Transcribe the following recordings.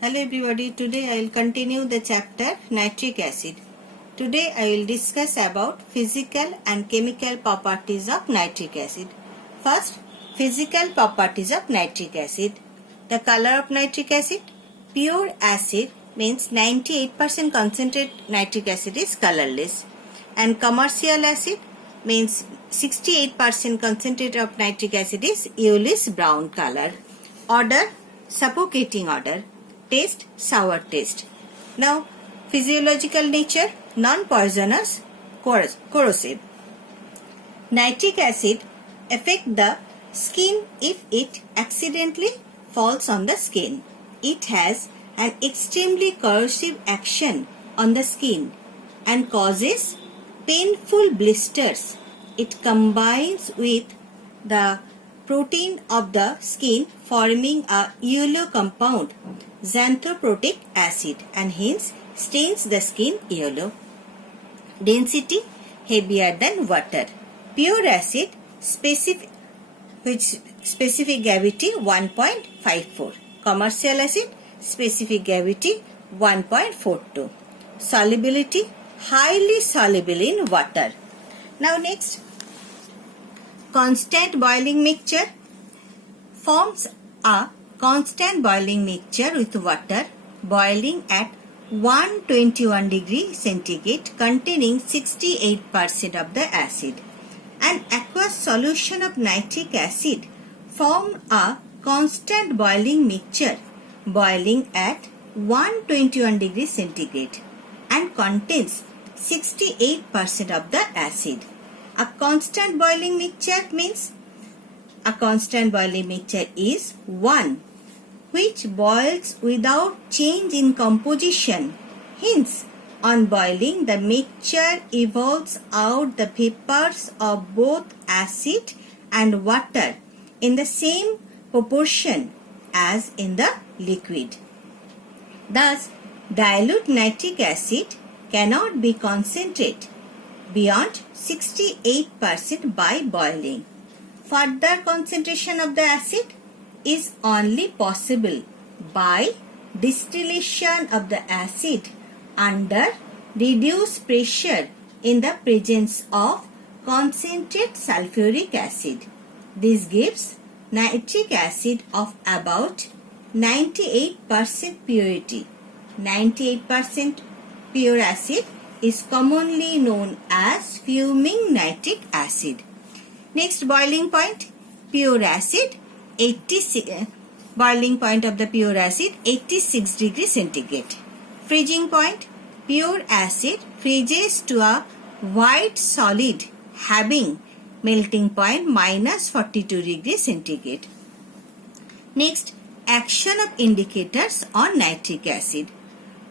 Hello everybody, today I will continue the chapter nitric acid. Today I will discuss about physical and chemical properties of nitric acid. First, physical properties of nitric acid. The color of nitric acid. Pure acid means 98% concentrated nitric acid is colorless. And commercial acid means 68% concentrate of nitric acid is yellowish brown color. Odor, suffocating odor. Taste, sour taste. Now, physiological nature, non-poisonous, corrosive. Nitric acid affect the skin if it accidentally falls on the skin. It has an extremely corrosive action on the skin and causes painful blisters. It combines with the protein of the skin forming a yellow compound, xanthoprotic acid, and hence stains the skin yellow. Density heavier than water. Pure acid specific gravity 1.54. Commercial acid specific gravity 1.42. Solubility highly soluble in water. Now next, constant boiling mixture forms a constant boiling mixture with water boiling at 121 degree centigrade containing 68% of the acid. An aqueous solution of nitric acid form a constant boiling mixture boiling at 121 degree centigrade and contains 68% of the acid. A constant boiling mixture means a constant boiling mixture is one which boils without change in composition. Hence, on boiling, the mixture evolves out the vapors of both acid and water in the same proportion as in the liquid. Thus, dilute nitric acid cannot be concentrated beyond 68% by boiling. Further concentration of the acid is only possible by distillation of the acid under reduced pressure in the presence of concentrated sulfuric acid. This gives nitric acid of about 98% purity. 98% pure acid is commonly known as fuming nitric acid. Next, boiling point, pure acid, boiling point of the pure acid 86 degree centigrade. Freezing point, pure acid freezes to a white solid having melting point minus 42 degree centigrade. Next, action of indicators on nitric acid.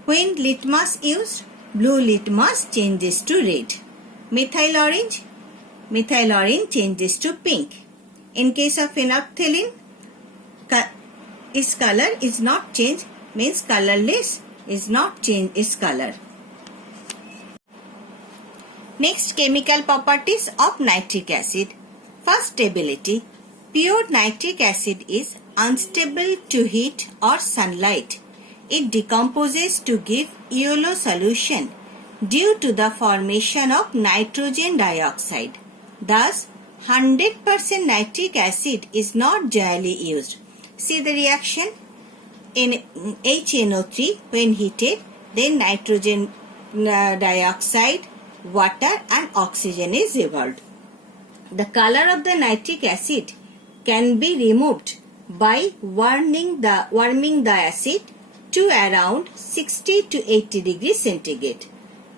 When litmus used, blue litmus changes to red. Methyl orange changes to pink. In case of phenolphthalein, its color is not changed, means colorless is not changed its color. Next, chemical properties of nitric acid. First, stability. Pure nitric acid is unstable to heat or sunlight. It decomposes to give yellow solution due to the formation of nitrogen dioxide. Thus, 100% nitric acid is not generally used. See the reaction in HNO3 when heated, then nitrogen dioxide, water and oxygen is evolved. The color of the nitric acid can be removed by warming the acid to around 60 to 80 degrees centigrade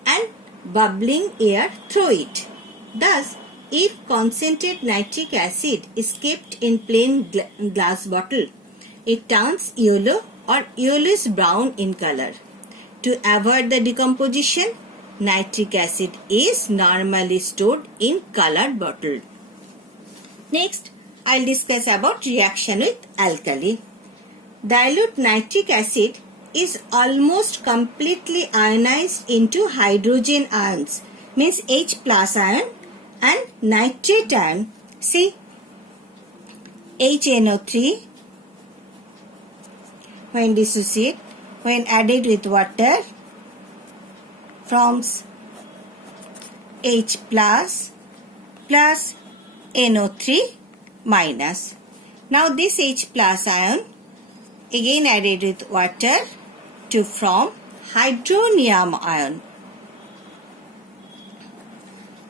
and bubbling air through it. Thus, if concentrated nitric acid is kept in plain glass bottle, it turns yellow or yellowish brown in color. To avoid the decomposition, nitric acid is normally stored in colored bottle. Next, I'll discuss about reaction with alkali. Dilute nitric acid is almost completely ionized into hydrogen ions, means H plus ion and nitrate ion. See, HNO3 when dissociate when added with water forms H plus plus NO3 minus. Now this H plus ion again added with water to form hydronium ion.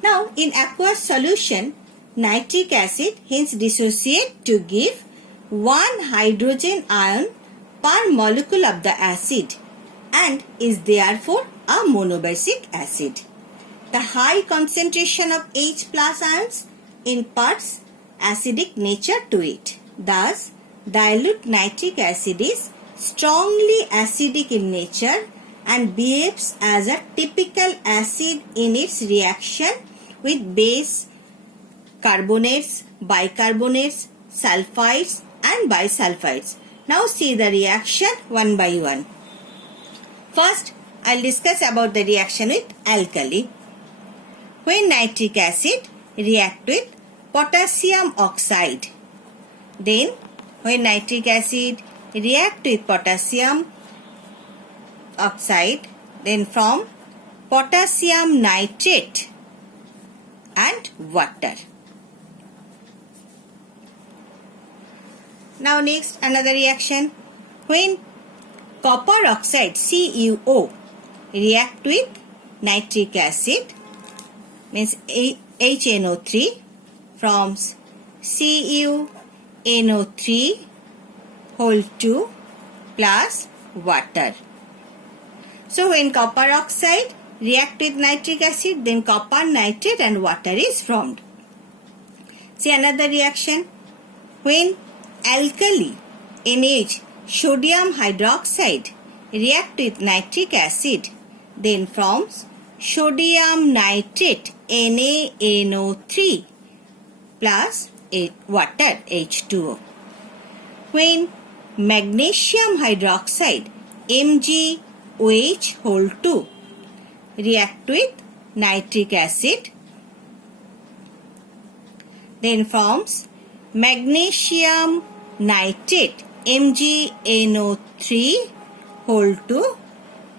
Now in aqueous solution, nitric acid hence dissociate to give one hydrogen ion per molecule of the acid and is therefore a monobasic acid. The high concentration of H plus ions imparts acidic nature to it. Thus, dilute nitric acid is strongly acidic in nature and behaves as a typical acid in its reaction with base, carbonates, bicarbonates, sulfides and bisulfides. Now see the reaction one by one. First, I will discuss about the reaction with alkali. When nitric acid react with potassium oxide, then when nitric acid react with potassium oxide, then from potassium nitrate and water. Now next another reaction. When copper oxide CuO react with nitric acid, means HNO3 forms CuNO3 whole 2 plus water. So when copper oxide react with nitric acid, then copper nitrate and water is formed. See another reaction. When alkali NH sodium hydroxide react with nitric acid, then forms sodium nitrate NaNO3 plus water H2O. When magnesium hydroxide MgOH whole 2 react with nitric acid, then forms magnesium nitrate MgNO3 whole 2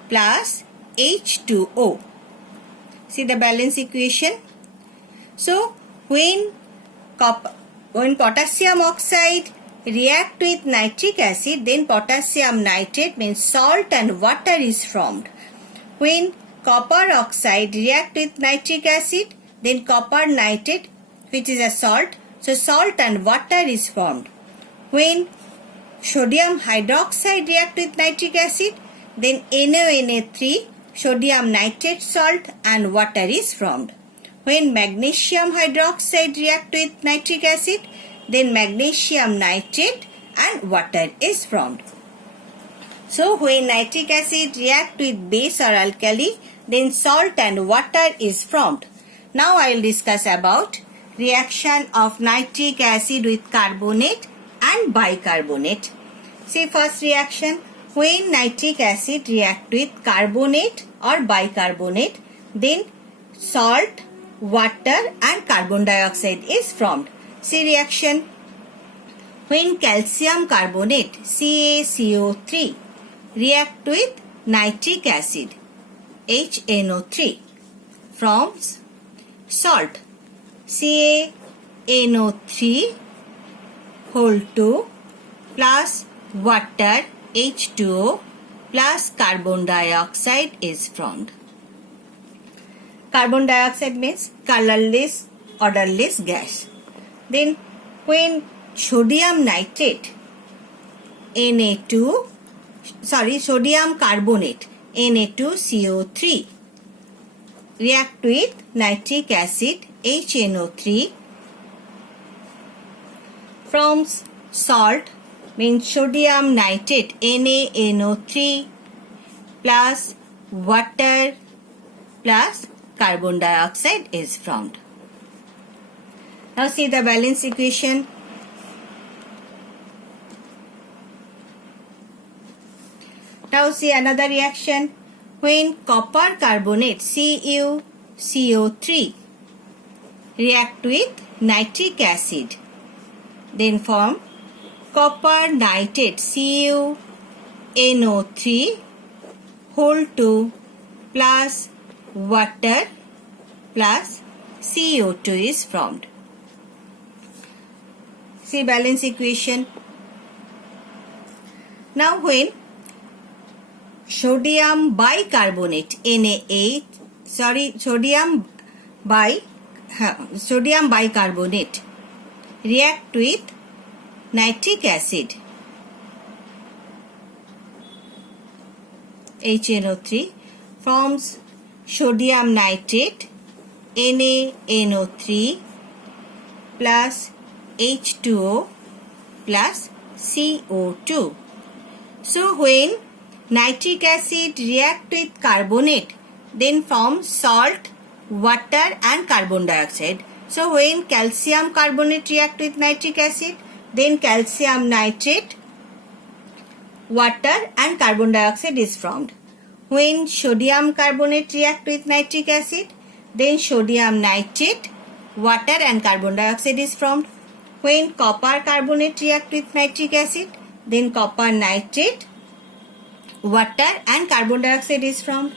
plus H2O. See the balance equation. So when potassium oxide react with nitric acid, then potassium nitrate means salt and water is formed. When copper oxide react with nitric acid, then copper nitrate, which is a salt, so salt and water is formed. When sodium hydroxide react with nitric acid, then NaNO3 sodium nitrate salt and water is formed. When magnesium hydroxide react with nitric acid, then magnesium nitrate and water is formed. So when nitric acid react with base or alkali, then salt and water is formed. Now I will discuss about reaction of nitric acid with carbonate and bicarbonate. See first reaction. When nitric acid react with carbonate or bicarbonate, then salt, water and carbon dioxide is formed. See reaction. When calcium carbonate CaCO3 react with nitric acid HNO3 forms salt CaNO3 whole 2 plus water H2O plus carbon dioxide is formed. Carbon dioxide means colorless, odorless gas. Then when sodium nitrate sodium carbonate Na2CO3 react with nitric acid HNO3 forms salt means sodium nitrate NaNO3 plus water plus carbon dioxide is formed. Now see the balance equation. Now see another reaction. When copper carbonate CuCO3 react with nitric acid, then form copper nitrate Cu NO3 whole 2 plus water plus CO2 is formed. See balance equation. Now when sodium bicarbonate sodium bicarbonate react with nitric acid HNO3 forms sodium nitrate NaNO3 plus H2O plus CO2. So when nitric acid react with carbonate, then form salt, water and carbon dioxide. So when calcium carbonate react with nitric acid, then calcium nitrate, water and carbon dioxide is formed. When sodium carbonate react with nitric acid, then sodium nitrate, water and carbon dioxide is formed. When copper carbonate react with nitric acid, then copper nitrate, water and carbon dioxide is formed.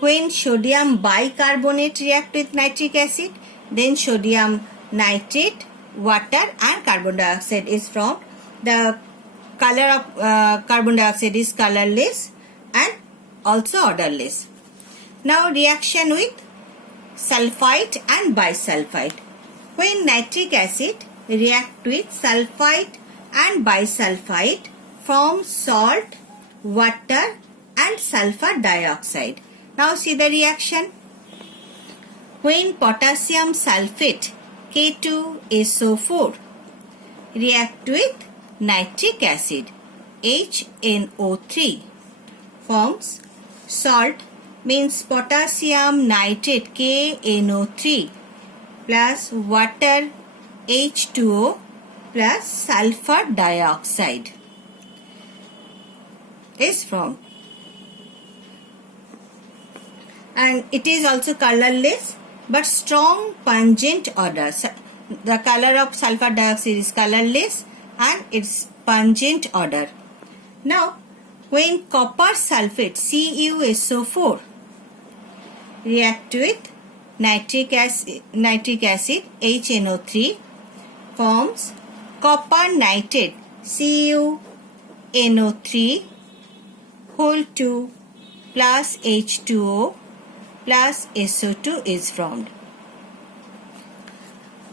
When sodium bicarbonate react with nitric acid, then sodium nitrate, water and carbon dioxide is formed. The color of carbon dioxide is colorless and also odorless. Now reaction with sulfite and bisulfite. When nitric acid react with sulfite and bisulfite, form salt, water and sulfur dioxide. Now see the reaction. When potassium sulfate K2SO4 react with nitric acid HNO3 forms salt, means potassium nitrate KNO3 plus water H2O plus sulfur dioxide is formed, and it is also colorless but strong pungent odor. The color of sulfur dioxide is colorless and its pungent odor. Now when copper sulfate CuSO4 react with nitric acid HNO3 forms copper nitrate CuNO3 whole 2 plus H2O plus SO2 is formed.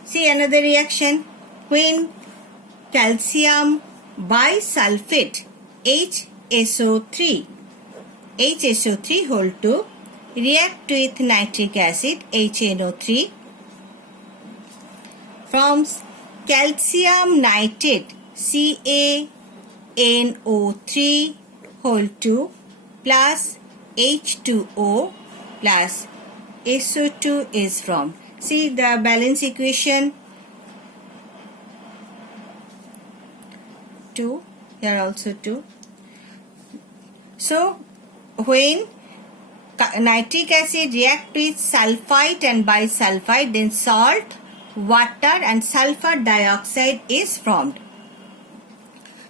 See another reaction. When calcium bisulfate HSO3 whole 2 react with nitric acid HNO3 forms calcium nitrate CaNO3 whole 2 plus H2O plus SO2 is formed. See the balance equation. 2, here also 2. So when nitric acid react with sulfite and bisulfite, then salt, water and sulfur dioxide is formed.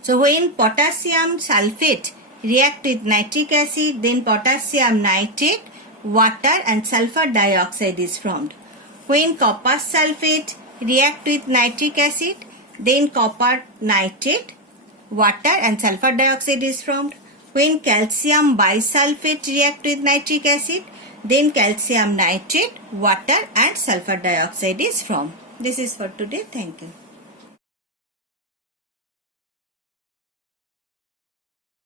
So when potassium sulfate react with nitric acid, then potassium nitrate, water and sulfur dioxide is formed. When copper sulfate react with nitric acid, then copper nitrate, water and sulfur dioxide is formed. When calcium bisulfate react with nitric acid, then calcium nitrate, water and sulfur dioxide is formed. This is for today. Thank you.